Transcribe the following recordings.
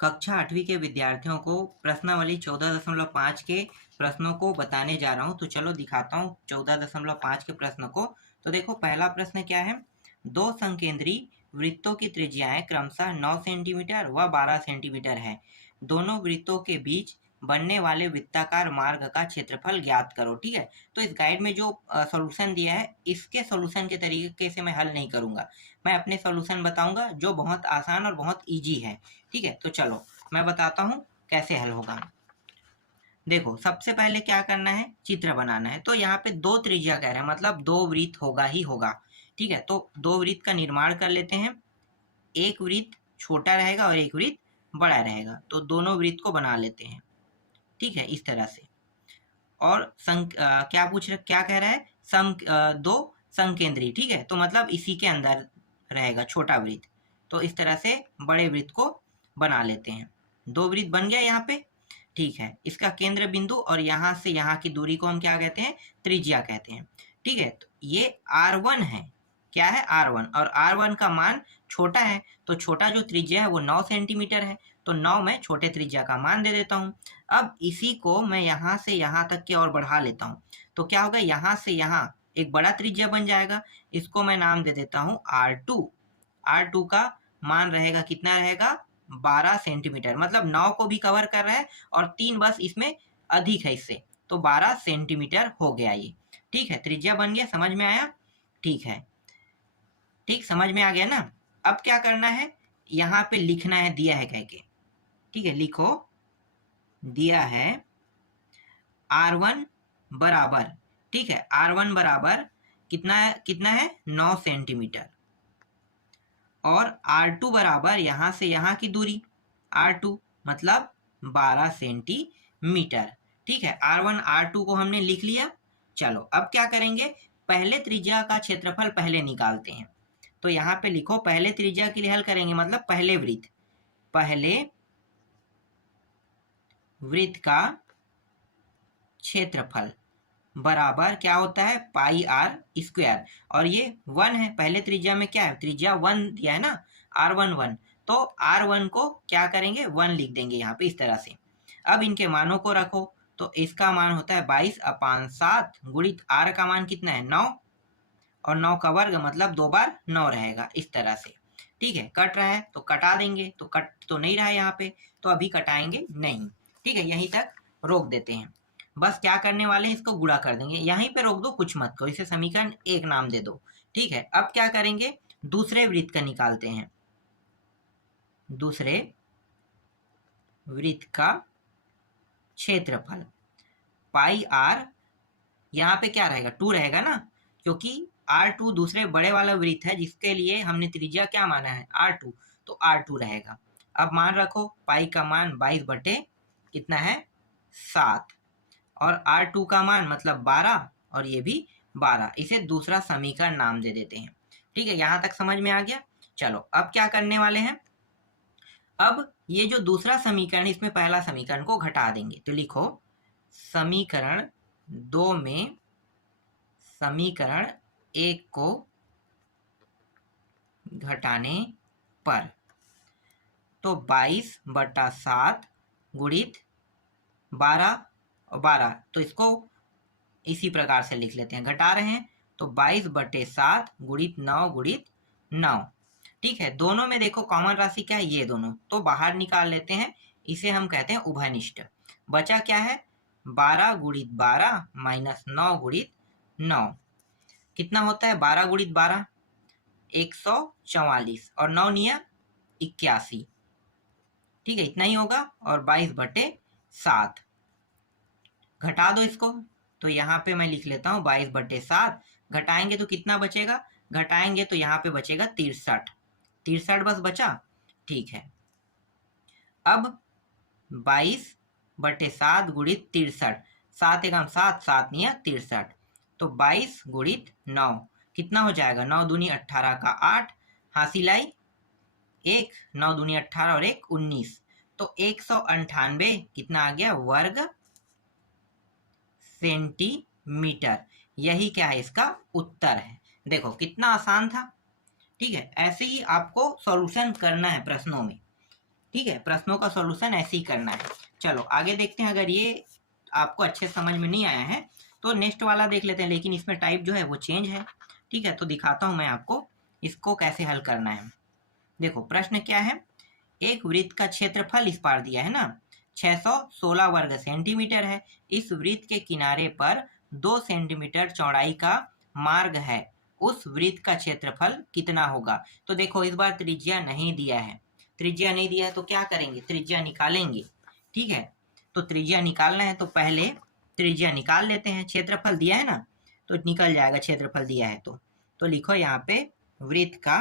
कक्षा 8वीं के विद्यार्थियों को प्रश्नावली 14.5 के प्रश्नों को बताने जा रहा हूं। तो चलो दिखाता हूं 14.5 के प्रश्न को। तो देखो पहला प्रश्न क्या है, दो संकेंद्री वृत्तों की त्रिज्याएं क्रमशः 9 सेंटीमीटर व 12 सेंटीमीटर है। दोनों वृत्तों के बीच बनने वाले वृत्ताकार मार्ग का क्षेत्रफल ज्ञात करो। ठीक है, तो इस गाइड में जो सॉल्यूशन दिया है इसके सॉल्यूशन के तरीके से मैं हल नहीं करूंगा, मैं अपने सॉल्यूशन बताऊंगा जो बहुत आसान और बहुत इजी है। ठीक है, तो चलो मैं बताता हूँ कैसे हल होगा। देखो सबसे पहले क्या करना है, चित्र बनाना है। तो यहाँ पे दो त्रिज्या कह रहे हैं, मतलब दो वृत्त होगा ही होगा। ठीक है, तो दो वृत्त का निर्माण कर लेते हैं। एक वृत्त छोटा रहेगा और एक वृत्त बड़ा रहेगा, तो दोनों वृत्त को बना लेते हैं। ठीक है, इस तरह से। और क्या कह रहा है, दो संकेंद्री। ठीक है, तो मतलब इसी के अंदर रहेगा छोटा वृत्त। तो इस तरह से बड़े वृत्त को बना लेते हैं। दो वृत्त बन गया यहाँ पे। ठीक है, इसका केंद्र बिंदु और यहाँ से यहाँ की दूरी को हम क्या कहते हैं, त्रिज्या कहते हैं। ठीक है, तो ये R1 है। क्या है, R1, और R1 का मान छोटा है, तो छोटा जो त्रिज्या है वो 9 सेंटीमीटर है, तो 9 में छोटे त्रिज्या का मान दे देता हूँ। अब इसी को मैं यहाँ से यहाँ तक के और बढ़ा लेता हूँ, तो क्या होगा, यहाँ से यहाँ एक बड़ा त्रिज्या बन जाएगा। इसको मैं नाम दे देता हूँ R2। R2 का मान रहेगा, कितना रहेगा, 12 सेंटीमीटर, मतलब 9 को भी कवर कर रहा है और 3 बस इसमें अधिक है इससे, तो 12 सेंटीमीटर हो गया ये। ठीक है, त्रिज्या बन गया, समझ में आया। ठीक है, ठीक, समझ में आ गया ना। अब क्या करना है, यहाँ पे लिखना है, दिया है कह के। ठीक है, लिखो, दिया है R1 बराबर, ठीक है, R1 बराबर कितना है 9 सेंटीमीटर, और R2 बराबर यहाँ से यहाँ की दूरी R2 मतलब 12 सेंटीमीटर। ठीक है, R1 R2 को हमने लिख लिया। चलो अब क्या करेंगे, पहले त्रिज्या का क्षेत्रफल पहले निकालते हैं। तो यहाँ पे लिखो, पहले त्रिज्या के लिए हल करेंगे, मतलब पहले वृत्त का क्षेत्रफल बराबर क्या होता है, पाई आर स्क्वायर, और ये 1 है। पहले त्रिज्या में क्या है, त्रिज्या 1 दिया है ना, R1 1, तो R1 को क्या करेंगे, 1 लिख देंगे यहाँ पे इस तरह से। अब इनके मानों को रखो, तो इसका मान होता है 22/7 गुणित R का मान कितना है 9, और 9 का वर्ग मतलब 2 बार 9 रहेगा, इस तरह से। ठीक है, कट रहा है तो कटा देंगे, तो कट तो नहीं रहा है यहाँ पे, तो अभी कटाएंगे नहीं। ठीक है, यहीं तक रोक देते हैं। बस क्या करने वाले हैं, इसको गुणा कर देंगे, यहीं पे रोक दो, कुछ मत करो, इसे समीकरण 1 नाम दे दो। ठीक है, अब क्या करेंगे, दूसरे वृत्त का निकालते हैं। दूसरे वृत्त का क्षेत्रफल पाई आर, यहाँ पे क्या रहेगा, 2 रहेगा ना, क्योंकि R2 दूसरे बड़े वाला वृत्त है जिसके लिए हमने त्रिज्या क्या माना है, R2, तो R2 रहेगा। अब मान रखो, पाई का मान 22 बटे कितना है 7, और R2 का मान मतलब 12, और ये भी 12, इसे दूसरा समीकरण नाम दे देते हैं। ठीक है, यहाँ तक समझ में आ गया। चलो अब क्या करने वाले हैं, अब ये जो दूसरा समीकरण, इसमें पहला समीकरण को घटा देंगे। तो लिखो, समीकरण 2 में समीकरण 1 को घटाने पर, तो 22/7 गुणित 12 और 12, तो इसको इसी प्रकार से लिख लेते हैं, घटा रहे हैं, तो 22/7 गुणित 9 गुणित 9। ठीक है, दोनों में देखो कॉमन राशि क्या है, ये दोनों, तो बाहर निकाल लेते हैं, इसे हम कहते हैं उभयनिष्ठ। बचा क्या है, 12 गुणित 12 माइनस 9 गुणित 9, कितना होता है 12 गुणित 12 144, और 9 निया 81। ठीक है, इतना ही होगा, और 22/7 घटा दो इसको, तो यहाँ पे मैं लिख लेता हूँ 22/7, घटाएंगे तो कितना बचेगा, घटाएंगे तो यहाँ पे बचेगा 63 बस बचा। ठीक है, अब 22/7 गुणित 63, 7 एकम 7, 7 निया 63, तो 22 गुणित 9 कितना हो जाएगा, 9 दूनी 18 का 8, हासिल आई 1, 9 दूनी 18 और 1 19, तो 198 कितना आ गया, वर्ग सेंटीमीटर। यही क्या है, इसका उत्तर है। देखो कितना आसान था। ठीक है, ऐसे ही आपको सॉल्यूशन करना है प्रश्नों में। ठीक है, प्रश्नों का सॉल्यूशन ऐसे ही करना है। चलो आगे देखते हैं। अगर ये आपको अच्छे समझ में नहीं आया है तो नेक्स्ट वाला देख लेते हैं, लेकिन इसमें टाइप जो है वो चेंज है। ठीक है, तो दिखाता हूं मैं आपको इसको कैसे हल करना है। देखो प्रश्न क्या है, एक वृत्त का क्षेत्रफल इस पार दिया है ना, 616 वर्ग सेंटीमीटर है। इस वृत्त के किनारे पर 2 सेंटीमीटर चौड़ाई का मार्ग है, उस वृत्त का क्षेत्रफल कितना होगा। तो देखो इस बार त्रिज्या नहीं दिया है, त्रिज्या नहीं दिया है तो क्या करेंगे, त्रिज्या निकालेंगे। ठीक है, तो त्रिज्या निकालना है तो पहले त्रिज्या निकाल लेते हैं। क्षेत्रफल दिया है ना तो निकल जाएगा, क्षेत्रफल दिया है तो लिखो यहाँ पे वृत्त का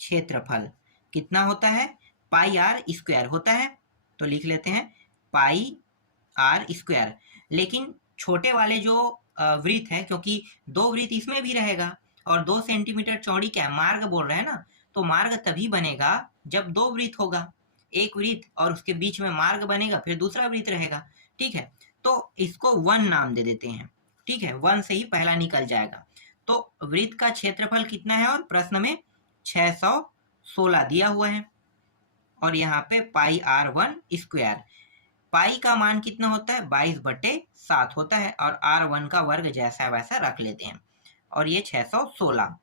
क्षेत्रफल कितना होता है, पाई आर स्क्वायर होता है। तो लिख लेते हैं पाई आर स्क्वायर। लेकिन छोटे वाले जो वृत्त है, क्योंकि 2 वृत्त इसमें भी रहेगा और 2 सेंटीमीटर चौड़ी क्या है, मार्ग बोल रहे हैं ना, तो मार्ग तभी बनेगा जब 2 वृत्त होगा, एक वृत्त और उसके बीच में मार्ग बनेगा, फिर दूसरा वृत्त रहेगा। ठीक है, तो इसको 1 नाम दे देते हैं। ठीक है, 1 से ही पहला निकल जाएगा। तो वृत्त का क्षेत्रफल कितना है, और प्रश्न में 616 दिया हुआ है, और यहाँ पे पाई आर 1 स्क्वायर। पाई का मान कितना होता है, 22/7 होता है, और R1 का वर्ग जैसा वैसा रख लेते हैं, और ये 616।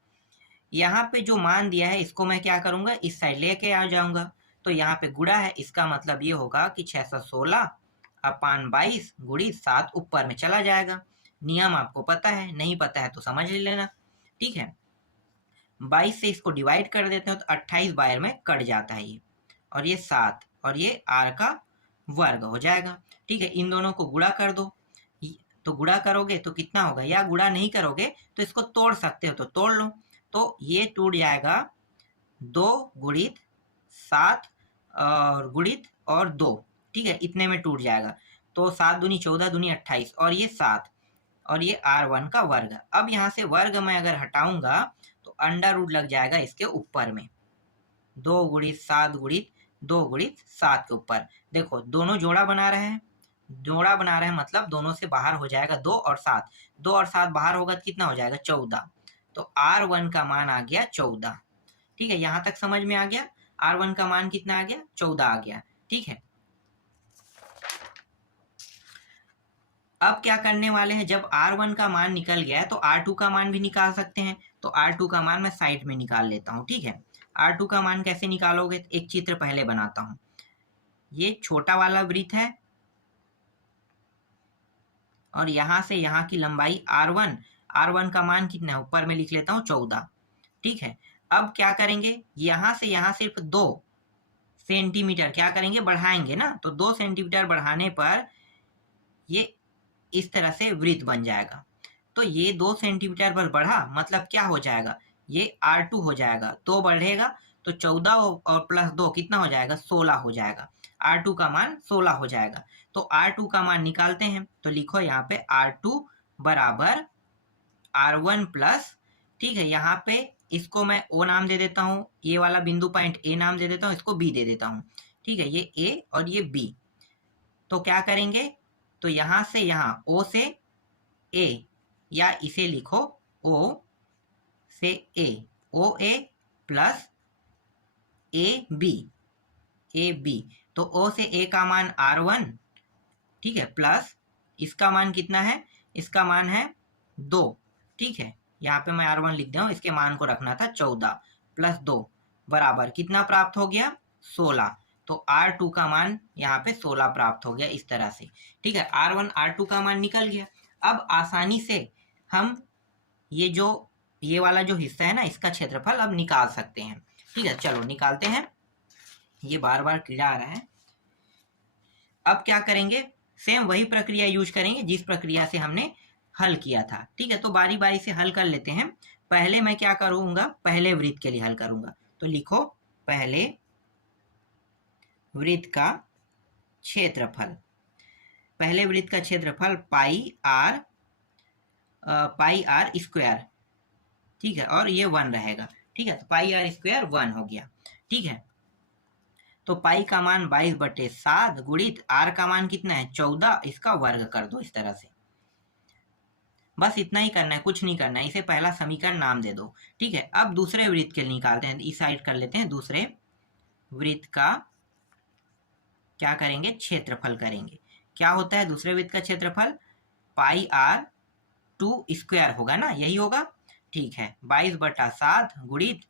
यहाँ पे जो मान दिया है इसको मैं क्या करूंगा, इस साइड लेके आ जाऊंगा। तो यहाँ पे गुणा है, इसका मतलब ये होगा कि 616/22 गुणित 7 ऊपर में चला जाएगा। नियम आपको पता है, नहीं पता है तो समझ लेना। ठीक है, 22 से इसको डिवाइड कर देते हैं तो 28 बार में कट जाता है ये, और ये 7, और ये R का वर्ग हो जाएगा। ठीक है, इन दोनों को गुणा कर दो। तो गुणा करोगे तो कितना होगा, या गुणा नहीं करोगे तो इसको तोड़ सकते हो तो तोड़ लो। तो ये टूट जाएगा 2 गुणित 7 और गुणित और 2। ठीक है, इतने में टूट जाएगा। तो 7 दूनी 14 दूनी 28, और ये 7, और ये R1 का वर्ग। अब यहाँ से वर्ग मैं अगर हटाऊंगा तो अंडर रूट लग जाएगा इसके ऊपर में, 2 गुणित 7 गुणित 2 गुणित 7 के ऊपर। देखो दोनों जोड़ा बना रहे हैं, जोड़ा बना रहे हैं मतलब दोनों से बाहर हो जाएगा 2 और 7, 2 और 7 बाहर होगा तो कितना हो जाएगा, 14। तो R1 का मान आ गया 14। ठीक है, यहाँ तक समझ में आ गया। R1 का मान कितना आ गया, 14 आ गया। ठीक है, अब क्या करने वाले हैं, जब R1 का मान निकल गया है तो R2 का मान भी निकाल सकते हैं। तो R2 का मान मैं साइड में निकाल लेता हूँ। ठीक है, R2 का मान कैसे निकालोगे, एक चित्र पहले बनाता हूँ। ये छोटा वाला वृत्त है, और यहाँ से यहाँ की लंबाई R1, R1 का मान कितना है, ऊपर में लिख लेता हूँ 14। ठीक है, अब क्या करेंगे, यहाँ से यहाँ सिर्फ 2 सेंटीमीटर क्या करेंगे, बढ़ाएंगे ना। तो 2 सेंटीमीटर बढ़ाने पर ये इस तरह से वृत्त बन जाएगा। तो ये 2 सेंटीमीटर पर बढ़ा मतलब क्या हो जाएगा, ये R2 हो जाएगा। 2 बढ़ेगा तो 14 और प्लस 2 कितना हो जाएगा, 16 हो जाएगा। R2 का मान 16 हो जाएगा। तो R2 का मान निकालते हैं। तो लिखो यहाँ पे R2 बराबर R1 प्लस, ठीक है, यहाँ पे इसको मैं O नाम दे देता हूँ, ये वाला बिंदु पॉइंट A नाम दे देता हूँ, इसको B दे देता हूँ। ठीक है, ये A और ये B। तो क्या करेंगे, तो यहाँ से यहाँ O से A, या इसे लिखो O से A, OA plus AB, AB। तो O से A का मान R1, ठीक है, प्लस इसका मान कितना है, इसका मान है 2। ठीक है, यहाँ पे मैं R1 लिख दूँ, इसके मान को रखना था 14 प्लस 2 बराबर कितना प्राप्त हो गया, 16। तो R2 का मान यहाँ पे 16 प्राप्त हो गया इस तरह से। ठीक है, R1 R2 का मान निकल गया। अब आसानी से हम ये वाला जो हिस्सा है ना, इसका क्षेत्रफल अब निकाल सकते हैं। ठीक है, चलो निकालते हैं। ये बार बार कीड़ा आ रहा है। अब क्या करेंगे, सेम वही प्रक्रिया यूज करेंगे जिस प्रक्रिया से हमने हल किया था। ठीक है, तो बारी बारी से हल कर लेते हैं। पहले मैं क्या करूंगा, पहले वृत्त के लिए हल करूंगा। तो लिखो पहले वृत्त का क्षेत्रफल, पहले वृत्त का क्षेत्रफल पाई आर स्क्वायर। ठीक है, और ये 1 रहेगा। ठीक है, तो पाई आर स्क्वायर 1 हो गया। ठीक है, तो पाई का मान 22/7 गुणित आर का मान कितना है, 14, इसका वर्ग कर दो इस तरह से। बस इतना ही करना है, कुछ नहीं करना है। इसे पहला समीकरण नाम दे दो। ठीक है, अब दूसरे वृत्त के लिए निकालते हैं, इस साइड कर लेते हैं दूसरे वृत्त का क्या करेंगे, क्षेत्रफल करेंगे। क्या होता है दूसरे वृत्त का क्षेत्रफल, पाई आर 2 स्क्वायर होगा ना, यही होगा। ठीक है, 22/7 गुणित,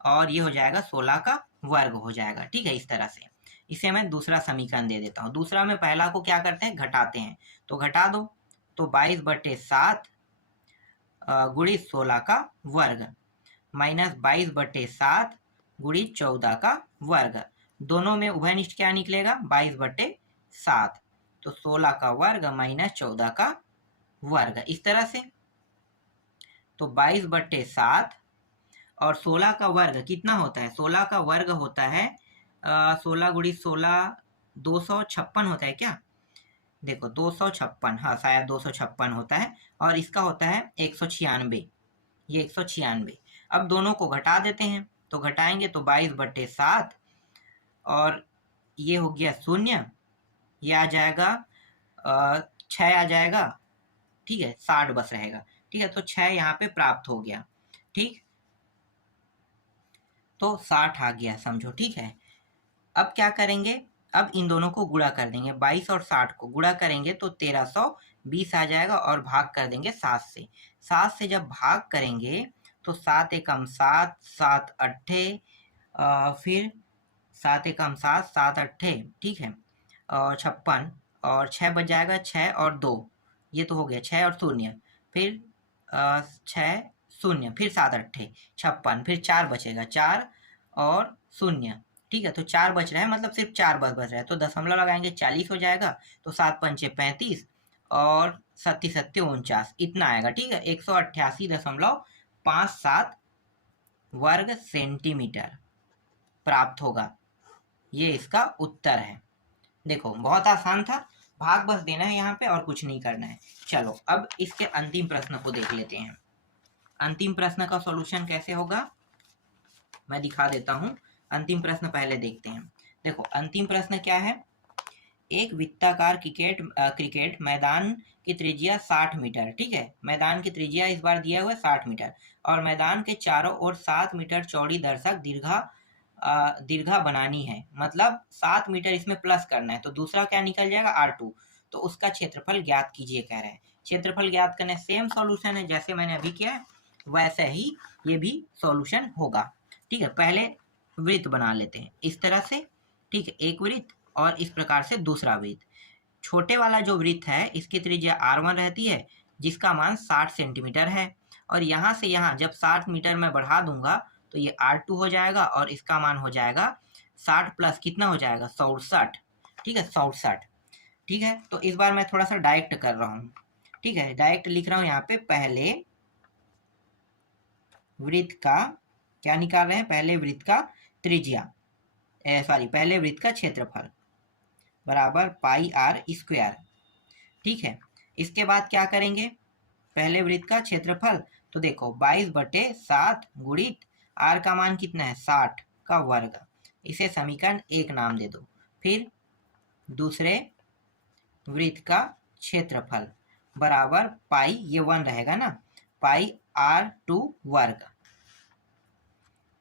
और ये हो जाएगा 16 का वर्ग हो जाएगा। ठीक है, इस तरह से इसे मैं दूसरा समीकरण दे देता हूँ। दूसरा में पहला को क्या करते हैं, घटाते हैं, तो घटा दो। तो 22/7 गुणित 16 का वर्ग माइनस 22/7 गुणित 14 का वर्ग। दोनों में उभयनिष्ठ क्या निकलेगा, 22/7, तो 16 का वर्ग माइनस 14 का वर्ग, इस तरह से। तो 22/7 और 16 का वर्ग कितना होता है, 16 का वर्ग होता है 16 गुणित 16 256 होता है क्या, देखो 256, हाँ शायद 256 होता है, और इसका होता है 196, ये 196। अब दोनों को घटा देते हैं, तो घटाएंगे तो 22/7 और ये हो गया 0, ये आ जाएगा 6 आ जाएगा। ठीक है, 60 बस रहेगा। ठीक है, तो 6 यहाँ पे प्राप्त हो गया। ठीक, तो 60 आ गया, समझो। ठीक है, अब क्या करेंगे, अब इन दोनों को गुणा कर देंगे, 22 और 60 को गुणा करेंगे तो 1320 आ जाएगा, और भाग कर देंगे 7 से। 7 से जब भाग करेंगे तो 7 एकम 7, 7 अट्ठे, फिर 7 एकम 7, 7 अट्ठे, ठीक है, और 56, और 6 बच जाएगा, 6 और 2, ये तो हो गया 6 और 0, फिर 6 0, फिर 7 अट्ठे 56, फिर 4 बचेगा, 4 और 0। ठीक है, तो 4 बच रहा है, मतलब सिर्फ 4 बच रहा है, तो दशमलव लगाएंगे 40 हो जाएगा, तो 7 पंचे 35 और 7 सत्ते 49, इतना आएगा। ठीक है, 188.57 वर्ग सेंटीमीटर प्राप्त होगा, ये इसका उत्तर है। देखो बहुत आसान था, भाग बस देना है यहाँ पे और कुछ नहीं करना है। चलो अब इसके अंतिम प्रश्न को देख लेते हैं। अंतिम प्रश्न का सॉल्यूशन कैसे होगा मैं दिखा देता हूँ। अंतिम प्रश्न पहले देखते हैं। देखो अंतिम प्रश्न क्या है, एक वृत्ताकार क्रिकेट मैदान की त्रिज्या 60 मीटर। ठीक है, मैदान की त्रिज्या इस बार दिया हुआ है 60 मीटर, और मैदान के चारों ओर 7 मीटर चौड़ी दर्शक दीर्घा बनानी है, मतलब 7 मीटर इसमें प्लस करना है, तो दूसरा क्या निकल जाएगा R2, तो उसका क्षेत्रफल ज्ञात कीजिए कह रहे हैं। क्षेत्रफल ज्ञात करने सेम सॉल्यूशन है जैसे मैंने अभी किया है, वैसे ही ये भी सॉल्यूशन होगा। ठीक है, पहले वृत्त बना लेते हैं इस तरह से। ठीक है, एक वृत्त और इस प्रकार से दूसरा वृत्त। छोटे वाला जो वृत्त है इसकी त्रिज्या R1 रहती है, जिसका मान 60 सेंटीमीटर है, और यहाँ से यहाँ जब 60 मीटर में बढ़ा दूंगा तो ये R2 हो जाएगा, और इसका मान हो जाएगा 60 प्लस कितना हो जाएगा 67। ठीक है, 67। ठीक है, तो इस बार मैं थोड़ा सा डायरेक्ट कर रहा हूँ। ठीक है, डायरेक्ट लिख रहा हूँ यहाँ पे। पहले वृत्त का क्या निकाल रहे हैं, पहले वृत्त का त्रिज्या, पहले वृत्त का क्षेत्रफल बराबर पाई आर स्क्वायर। ठीक है, इसके बाद क्या करेंगे, पहले वृत्त का क्षेत्रफल, तो देखो 22/7 गुणित आर का मान कितना है 60 का वर्ग, इसे समीकरण 1 नाम दे दो। फिर दूसरे वृत्त का क्षेत्रफल बराबर पाई, ये 1 रहेगा ना, पाई R2 वर्ग,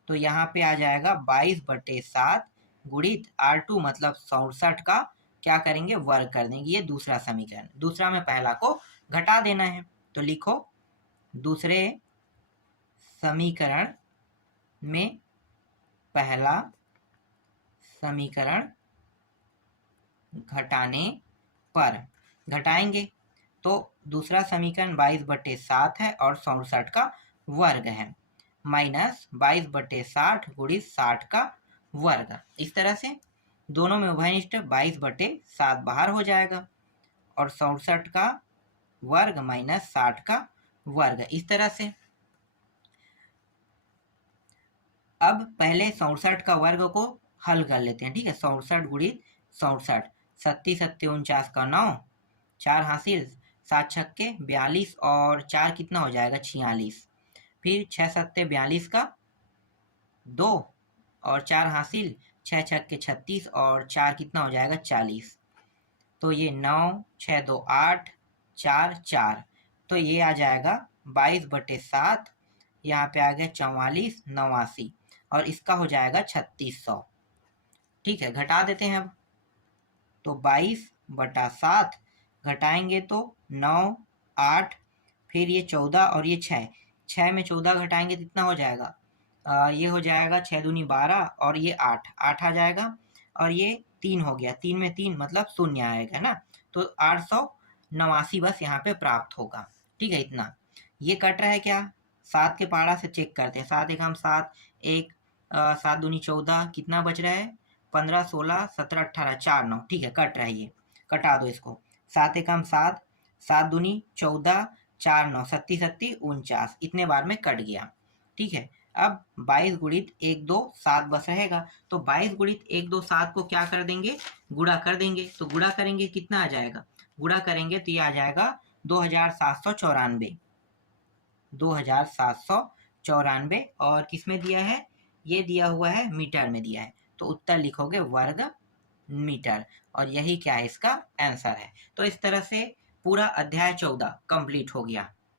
तो यहाँ पे आ जाएगा 22/7 गुणित R2 मतलब 67 का क्या करेंगे वर्ग कर देंगे, ये दूसरा समीकरण। दूसरा में पहला को घटा देना है, तो लिखो दूसरे समीकरण में पहला समीकरण घटाने पर, घटाएंगे तो दूसरा समीकरण 22/7 है और 67 का वर्ग है, माइनस 22/60 गुणित 60 का वर्ग। इस तरह से दोनों में उभयनिष्ठ 22/7 बाहर हो जाएगा, और 67 का वर्ग माइनस 60 का वर्ग, इस तरह से। अब पहले 67 का वर्ग को हल कर लेते हैं। ठीक है, 67 गुणित 67, 37 सत्ते 49 का 9, 4 हासिल, 7 छक्के 42, और 4 कितना हो जाएगा 46, फिर 6 सत्ते 42 का 2, और 4 हासिल, 6 छक्के 36, और 4 कितना हो जाएगा 40, तो ये 9 6 2 8 4 4, तो ये आ जाएगा 22/7, यहाँ पे आ गया 44 89, और इसका हो जाएगा 3600। ठीक है, घटा देते हैं अब। तो 22/7 घटाएंगे तो 9, 8, फिर ये 14 और ये 6। 6 में 14 घटाएंगे तो कितना हो जाएगा? ये हो जाएगा 6 दूनी 12 और ये 8 आ जाएगा, और ये 3 हो गया, 3 में 3 मतलब 0 आएगा ना। तो 889 बस यहाँ पे प्राप्त होगा। ठीक है, इतना। ये कट रहा है क्या? 7 के पहाड़ा से चेक करते हैं। 7 एकम 7, 7 दूनी 14, कितना बच रहा है? 15, 16, 17, 18, 4, 9। ठीक है, कट रहा है, ये कटा दो इसको। 7 एकम 7, 7 दूनी 14, 4, 9, 37, 49, इतने बार में कट गया। ठीक है, अब 22 गुणित 1, 2, 7 बस रहेगा। तो 22 गुणित 1, 2, 7 को क्या कर देंगे? गुणा कर देंगे। तो गुणा करेंगे कितना आ जाएगा? गुणा करेंगे तो ये आ जाएगा 2794। 2794। और किस में दिया है? ये दिया हुआ है मीटर में दिया है। तो उत्तर लिखोगे वर्ग मीटर, और यही क्या है? इसका आंसर है। तो इस तरह से पूरा अध्याय 14 कंप्लीट हो गया।